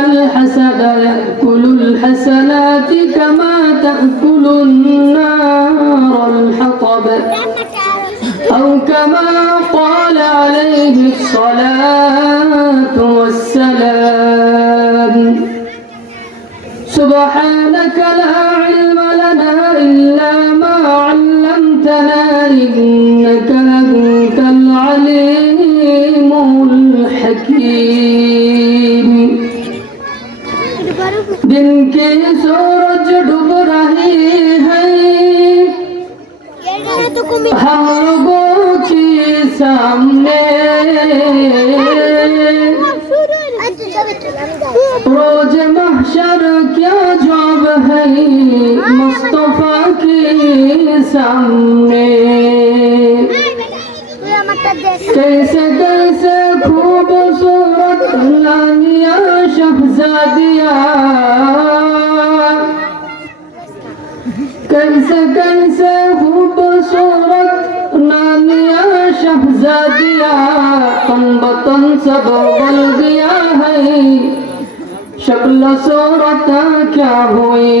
الحسد يأكل الحسنات كما تأكل النار الحطب أو كما قال عليه الصلاة والسلام سبحانك لا علم لنا إلا ما علمتنا إنك أنت العليم الحكيم दिन के सूरज डूब रही है हम लोगों के सामने रोज महशर क्या जवाब है मुस्तफा के सामने कैसे कैसे खूबसूरत लानिया शहजादिया कैसे कैसे खूबसूरत नानिया शहजादिया तन बतन सब बल गया है शक्ल सूरत क्या हुई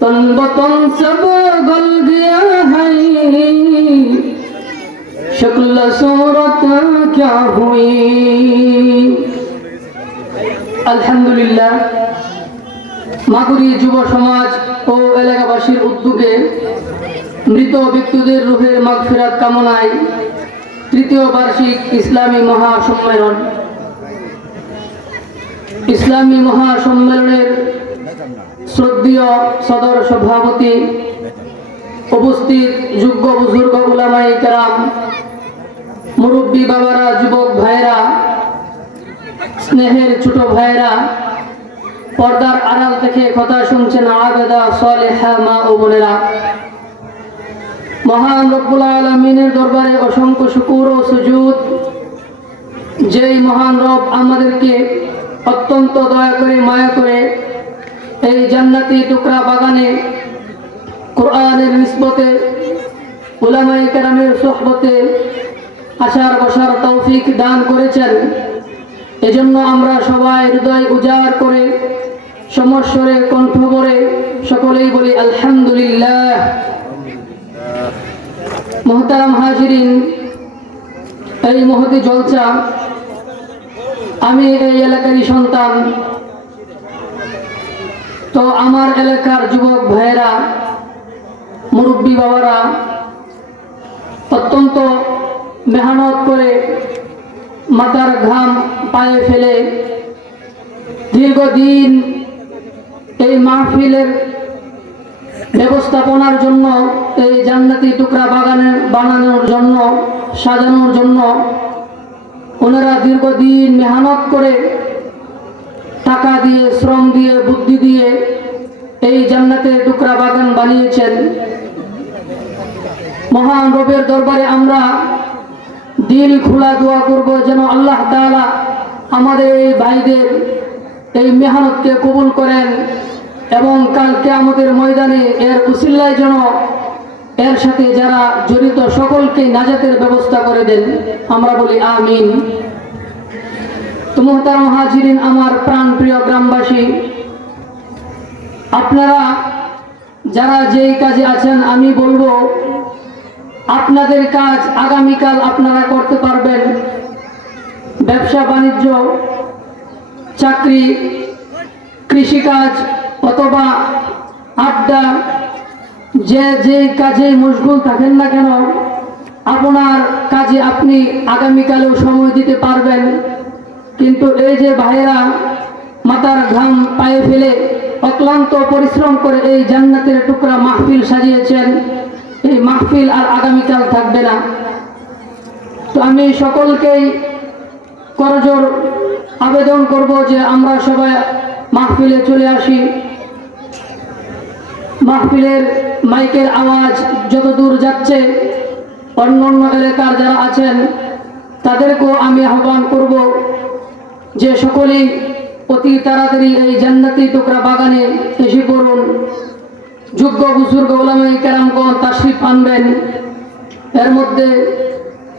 तन बतन सब गल गया है शक्ल सूरत क्या हुई আলহামদুলিল্লাহ মাগুরি যুব সমাজ ও এলাকাবাসীর উদ্যোগে মৃত ব্যক্তিদের রূহের মাগফিরাত কামনায় তৃতীয় বার্ষিক ইসলামী মহাসম্মেলনের শ্রদ্ধেয় সদর সভাপতি উপস্থিত যোগ্য বুজুর্গ উলামায়ে কেরাম মুরব্বী বাবারা যুবক ভাইরা স্নেহের ছোট ভাইরা পর্দার আড়াল থেকে কথা শুনছেন আবেদা সালেহা মা ও বোনেরা মহান রব্বুল আলামিনের দরবারে অসংখ্য শুকর ও সুজুদ যেই মহান রব আমাদেরকে অত্যন্ত দয়া করে মায়া করে এই জান্নাতি টুকরা বাগানে কোরআনের নিসবতে উলামায়ে কেরামের সোহবতে আসার বসার তৌফিক দান করেছেন এজন্য আমরা সবাই হৃদয় উজাড় করে সমস্বরে কণ্ঠ ভরে সকলেই বলি আলহামদুলিল্লাহ। মুহতারাম হাজিরিন, এই মহতি জলসা আমি এই এলাকারই সন্তান, তো আমার এলাকার যুবক ভাইয়েরা মুরব্বী বাবারা অত্যন্ত মেহনত করে মাথার ঘাম পায়ে ফেলে দীর্ঘদিন এই মাহফিলের ব্যবস্থাপনার জন্য এই জান্নাতি টুকরা বাগানে বানানোর জন্য সাজানোর জন্য ওনারা দীর্ঘদিন মেহনত করে টাকা দিয়ে শ্রম দিয়ে বুদ্ধি দিয়ে এই জান্নাতের টুকরা বাগান বানিয়েছেন। মহান রবের দরবারে আমরা দিল খোলা দোয়া করব যেন আল্লাহ তাআলা আমাদের এই ভাইদের এই মেহনতকে কবুল করেন এবং কাল কিয়ামতের ময়দানে এর উসিলায় যেন এর সাথে যারা জড়িত সকলকে নাজাতের ব্যবস্থা করে দেন, আমরা বলি আমিন। তো মুহতারাম হাজিরিন, আমার প্রাণপ্রিয় গ্রামবাসী, আপনারা যারা যেই কাজে আছেন আমি বলবো আপনাদের কাজ আগামীকাল আপনারা করতে পারবেন। ব্যবসা বাণিজ্য, চাকরি, কৃষিকাজ অথবা আড্ডা, যে কাজে মশগুল থাকেন না কেন আপনার কাজে আপনি আগামীকালেও সময় দিতে পারবেন। কিন্তু এই যে ভাইয়েরা মাথার ঘাম পায়ে ফেলে অক্লান্ত পরিশ্রম করে এই জান্নাতের টুকরা মাহফিল সাজিয়েছেন, এই মাহফিল আর আগামীকাল থাকবে না। তো আমি সকলকেই করজোর আবেদন করব যে আমরা সবাই মাহফিলে চলে আসি। মাহফিলের মাইকের আওয়াজ যত দূর যাচ্ছে অন্য অন্য এলাকার যারা আছেন তাদেরকেও আমি আহ্বান করব যে সকলেই অতি তাড়াতাড়ি এই জান্নাতি টুকরা বাগানে এসে পড়ুন। যোগ্য বুজুর্গ উলামায়ে কেরামগণ তাশরিফ আনবেন। এর মধ্যে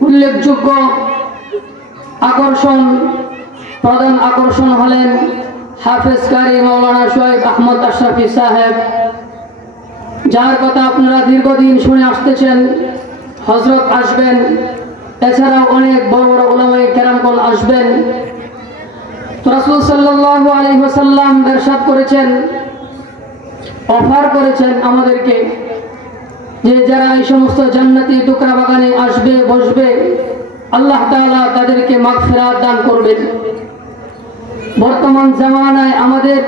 উল্লেখযোগ্য আকর্ষণ প্রধান আকর্ষণ হলেন হাফেজ কারি মাওলানা শোয়েব আহমদ আশরাফি সাহেব, যার কথা আপনারা দীর্ঘদিন শুনে আসতেছেন। হজরত আসবেন, এছাড়াও অনেক বড় বড় উলামায়ে কেরামগণ আসবেন। রাসূল সাল্লাল্লাহু আলাইহি ওয়াসাল্লাম ইরশাদ করেছেন, অফার করেছেন আমাদেরকে যে যারা এই সমস্ত জান্নাতি টুকরা বাগানে আসবে, বসবে, আল্লাহ তাআলা তাদেরকে মাগফিরাত দান করবেন। বর্তমান জামানায় আমাদের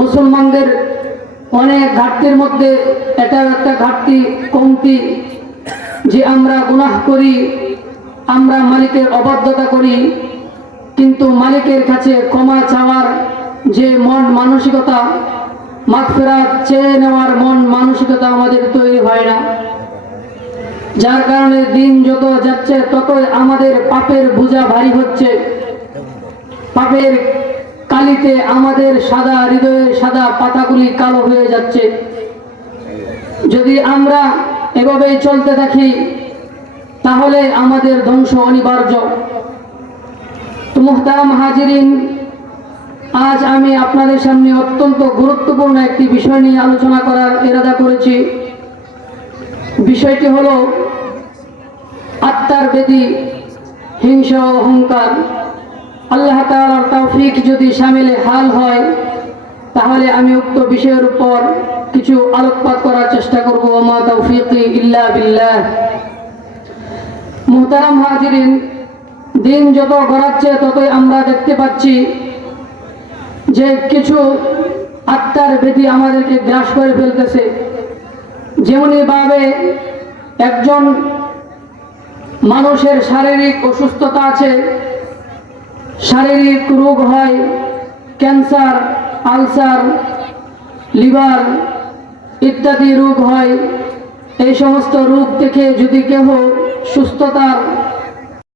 মুসলমানদের অনেক ঘাটতির মধ্যে এটাও একটা ঘাটতি, কমতি, যে আমরা গুনাহ করি, আমরা মালিকের অবাধ্যতা করি, কিন্তু মালিকের কাছে ক্ষমা চাওয়ার যে মন মানসিকতা, মাগফিরাত চেয়ে নেওয়ার মন মানসিকতা আমাদের তৈরি হয় না। যার কারণে দিন যত যাচ্ছে ততই আমাদের পাপের বোঝা ভারী হচ্ছে। পাপের কালিতে আমাদের সাদা হৃদয়ের সাদা পাতাগুলি কালো হয়ে যাচ্ছে। যদি আমরা এভাবেই চলতে থাকি তাহলে আমাদের ধ্বংস অনিবার্য। তো মুহতারাম হাজিরিন, আজ আমি আপনাদের সামনে অত্যন্ত গুরুত্বপূর্ণ একটি বিষয় নিয়ে আলোচনা করার ইরাদা করেছি। বিষয়টি হলো আত্মার ব্যাধি, হিংসা ও অহংকার। আল্লাহ তাআলার তৌফিক যদি শামিলে হাল হয় তাহলে আমি উক্ত বিষয়ের উপর কিছু আলোকপাত করার চেষ্টা করব। ওয়া তৌফিকি ইল্লা বিল্লাহ। মুহতারাম হাজিরিন, দিন যত গড়াচ্ছে ততই আমরা দেখতে পাচ্ছি যে কিছু আত্মার ব্যাধি আমাদেরকে গ্রাস করে ফেলতেছে। যেমনি ভাবে একজন মানুষের শারীরিক অসুস্থতা আছে, শারীরিক রোগ হয়, ক্যান্সার, আলসার, লিভার ইত্যাদি রোগ হয়। এই সমস্ত রোগ থেকে যদি কেহ সুস্থতার